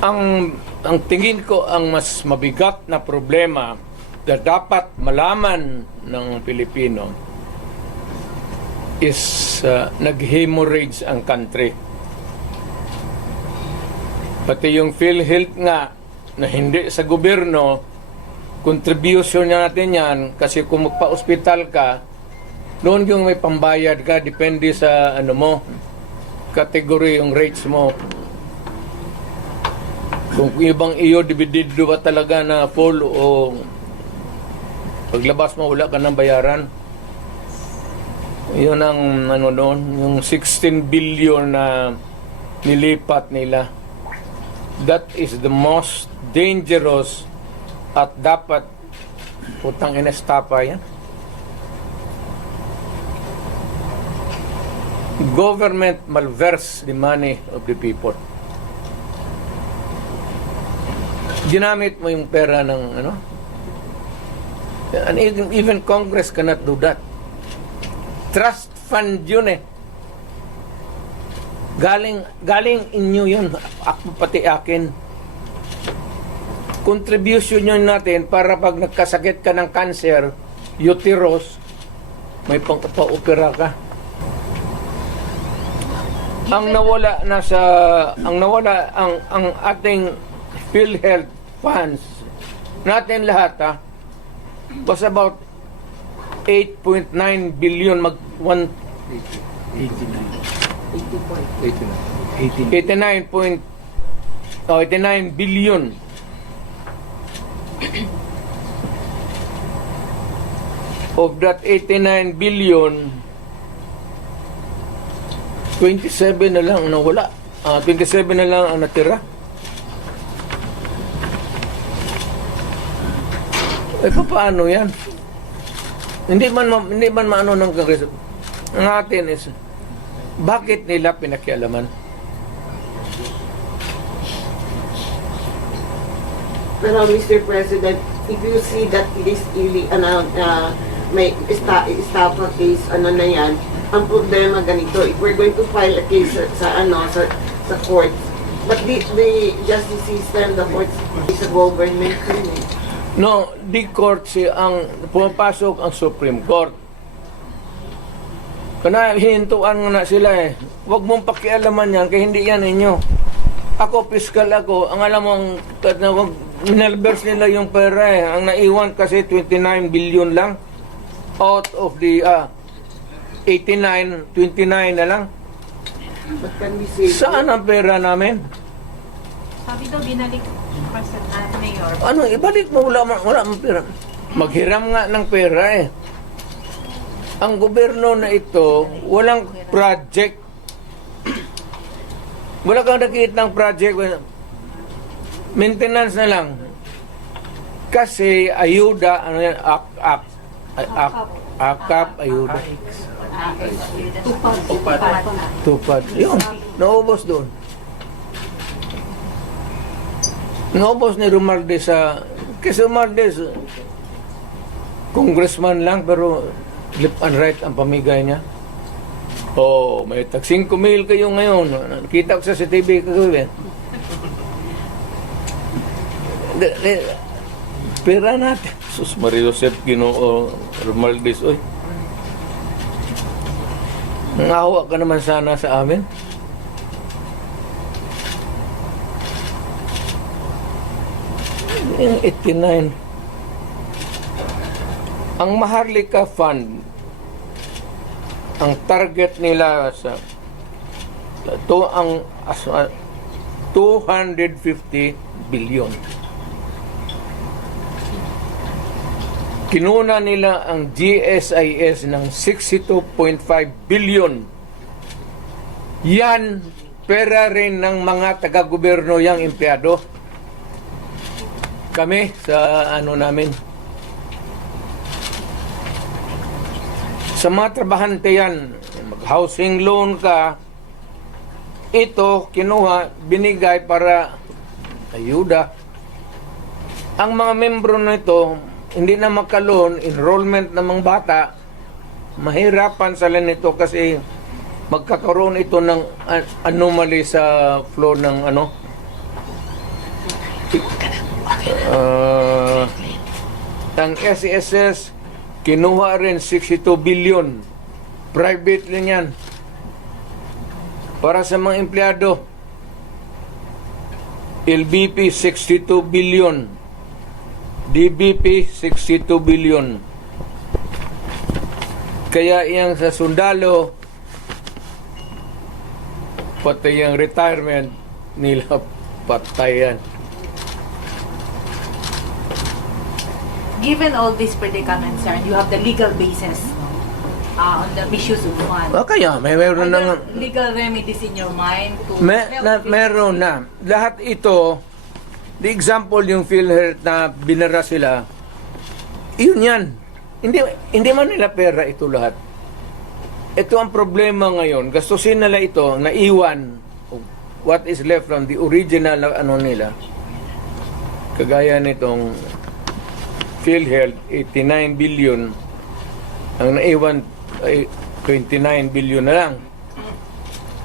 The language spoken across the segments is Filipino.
Ang tingin ko ang mas mabigat na problema na dapat malaman ng Pilipino is nag-hemorrhage ang country. Pati yung PhilHealth nga na hindi sa gobyerno, contribution natin yan kasi kung magpa-hospital ka, noon yung may pambayad ka, depende sa ano mo, category yung rates mo. Kung ibang iyo, dividido ba talaga na full o paglabas mo, wala ka ng bayaran. Yun ang ano doon, yung 16 billion na nilipat nila. That is the most dangerous at dapat putang inestapa yan. Government malverse the money of the people. Ginamit mo yung pera ng ano? And even Congress cannot do that. Trust fund yun eh. Galing inyo yun. Ako pati akin. Contribution yun natin para pag nagkasakit ka ng cancer, uterus, may pang-opera ka. Ang ating PhilHealth funds natin lahat was about 8.9 billion 89 billion. Of that 89 billion, 27 na lang nawala. 27 na lang ang natira. Paano yan? Hindi man maano ng Kongreso. Ang atin is, bakit nila pinakialaman? Pero Mr. President, if you see that it is really, may estafa case, na yan, ang problema ganito, if we're going to file a case sa court, but the justice system, the courts, is a government thing. No, the court ang pumapasok ang Supreme Court. Kana hinintuan na sila eh. Huwag mong pakialaman yan, kaya hindi yan inyo. Ako, fiscal ako. Ang alam mong, minalverse nila yung pera eh. Ang naiwan kasi 29 billion lang. Out of the 89, 29 na lang. But can we say, saan ang pera namin? Sabi daw, binalik Mayor. Ano, ibalik mo, wala mang pera. Maghiram nga ng pera eh. Ang gobyerno na ito, walang project. Wala kang nakita ng project. Maintenance na lang. Kasi ayuda, ano yan, AKAP, ayuda. Tupad. Yun, naubos doon. Naubos ni Romualdez kasi Romualdez, congressman lang, pero left and right ang pamigay niya. Oh, may tag 5 mil kayo ngayon. Nakita ko sa CCTV kagabi. Pera natin. Sus Maria Joseph Ginoo Romualdez, oy. Nangawa ka naman sana sa amin. Yung 89. Ang Maharlika Fund, ang target nila sa ang 250 billion. Kinuna nila ang GSIS ng 62.5 billion. Yan pera rin ng mga taga-gobyerno yang empleyado. Kami sa namin. Sa mga trabahante yan, mag-housing loan ka, ito kinuha, binigay para ayuda. Ang mga membro nito, hindi na makaloon, enrollment ng mga bata, mahirapan sila nito kasi magkakaroon ito ng anomaly sa flow ng Ang SSS, kinuha rin 62 billion. Private lang yan. Para sa mga empleyado. LBP, 62 billion. DBP, 62 billion. Kaya yang sa sundalo, pati yung retirement nila, patay yan. Given all these predicaments, sir, and you have the legal basis on the issues of fund. Kaya, meron Are na there legal remedies in your mind to meron na. Lahat ito, the example yung PhilHealth na binara sila, yun yan. Hindi man nila pera ito lahat. Ito ang problema ngayon. Gastusin nila ito, naiwan what is left from the original na ano nila. Kagaya nitong PhilHealth, 89 billion. Ang naiwan ay 29 billion na lang.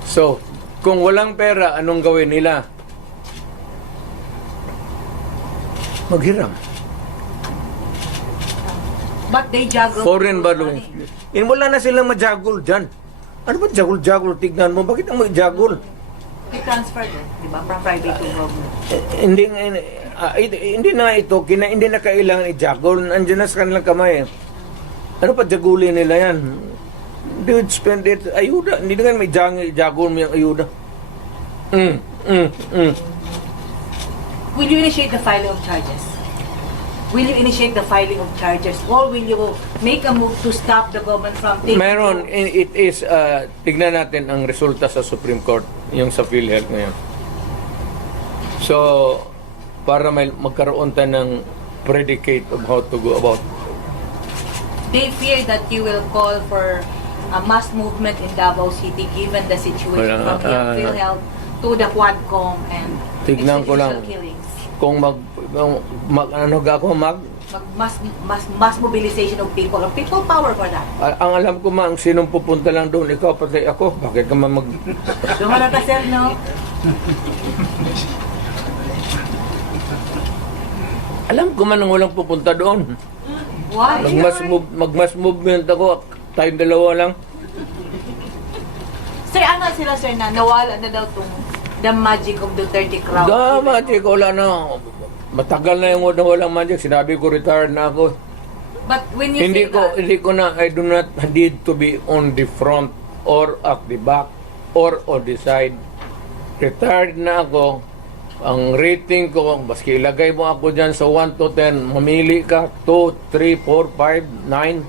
So, kung walang pera, anong gawin nila? Maghiram. But they juggle Foreign those balloons. money. Wala na silang majagol dyan. Ano ba jagol-jagol? Tignan mo, bakit ang majagol? They transfer it, di ba? From private to government. Hindi na ito, hindi na kailangan i-jagol. Andiyan na sa kanilang kamay. Ano pa jagulin nila yan? They would spend it, ayuda. Hindi na may jagol mo yung ayuda. Will you initiate the filing of charges? Will you initiate the filing of charges? Or will you make a move to stop the government from taking Meron, those? it is, tignan natin ang resulta sa Supreme Court, yung sa PhilHealth ngayon. So, para may magkaroon tayo ng predicate of how to go about. They fear that you will call for a mass movement in Davao City given the situation Wala, from the PhilHealth to the Quadcom and Tignan ko lang. extrajudicial killings. Kung Mass mobilization of people power for that. ang alam ko ang sinong pupunta lang doon, ikaw pati ako, bakit ka mag... Dumara ka, sir, no? Alam ko man ang walang pupunta doon. Why? Mag-mass movement ako, tayong dalawa lang. Sir, ano sila, sir, na nawala na daw tong the magic of Duterte crowd? Magic, wala na. Matagal na yung walang magic. Sinabi ko, retired na ako. But when you say that, Hindi ko na, I do not need to be on the front or at the back or on the side. Retired na ako. Ang rating ko, baski ilagay mo ako dyan sa 1 to 10, mamili ka, 2, 3, 4, 5, 9.